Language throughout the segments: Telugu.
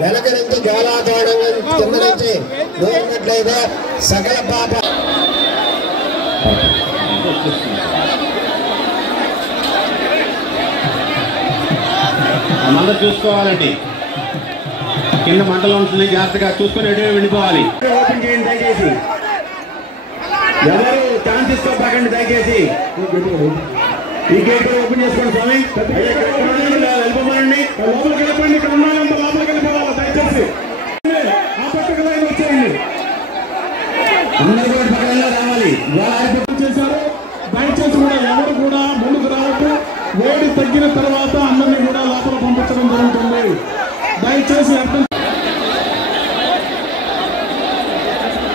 వెనక నుంచి గోళాగోళం కింద నుంచి దూరినట్లయితే సకల పాప మంద చూసుకోవాలండి. కింద మంటలు ఉంటుంది, జాగ్రత్తగా చూసుకుని ఎటు వెళ్ళిపోవాలి. ఓపెన్ చేయండి దయచేసి, ఎవరు ఛాన్స్ ఇసుకోకండి దయచేసి. ఈ గేట్ ఓపెన్ చేసుకోండి స్వామి. వెళ్ళిపోమండి, లోపలికి వెళ్ళిపోండి. ఇక్కడ ఉన్నారంత లోపలికి వెళ్ళిపోవాలి దయచేసి. ఆ పక్కకు లైన్ వచ్చేయండి, అందరూ కూడా పక్కన రావాలి. చేశారు దయచేసి కూడా ఎవరు కూడా ముందుకు రావద్దు. వేడి తగ్గిన తర్వాత అందరినీ కూడా లోపల పంపించడం జరుగుతుంది. దయచేసి అర్థం.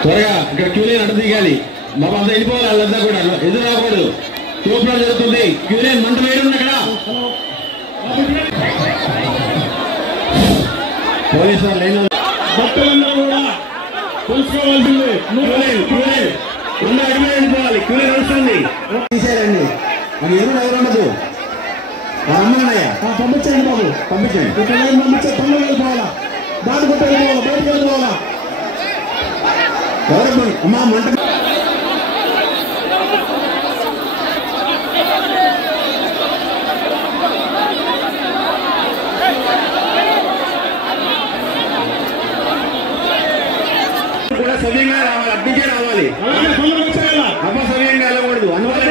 త్వరగా ఇక్కడ క్యూలైన్ అడ్డు దిగాలి. బాబా అంతా వెళ్ళిపోవాలి, వాళ్ళంతా కూడా ఎదురు రాకూడదు. చూపడం జరుగుతుంది. క్యూలైన్ మంట వేయడం అక్కడ. పోలీసు లైన్ భక్తులందరూ కూడా తెలుసుకోవాల్సింది. ముందు అడిగి వెళ్ళిపోవాలి. క్యూలైన్ నడుస్తుంది. తీసేయండి, అది ఎదురు ఎవరు ఉండదు. అమ్మన్నయ్య పంపించండి బాబు, పంపించండి. ఇక్కడ పంపించే తొందరగా వెళ్ళిపోవాలా, దాటుకుంటూ వెళ్ళిపోవాలా, బయటకు వెళ్ళిపోవాలా. ఎవరు అమ్మా మంట కూడా సవ్యంగా రావాలి, అడ్డుకే రావాలి. అబ్బా సవ్యంగా వెళ్ళకూడదు. అందువల్ల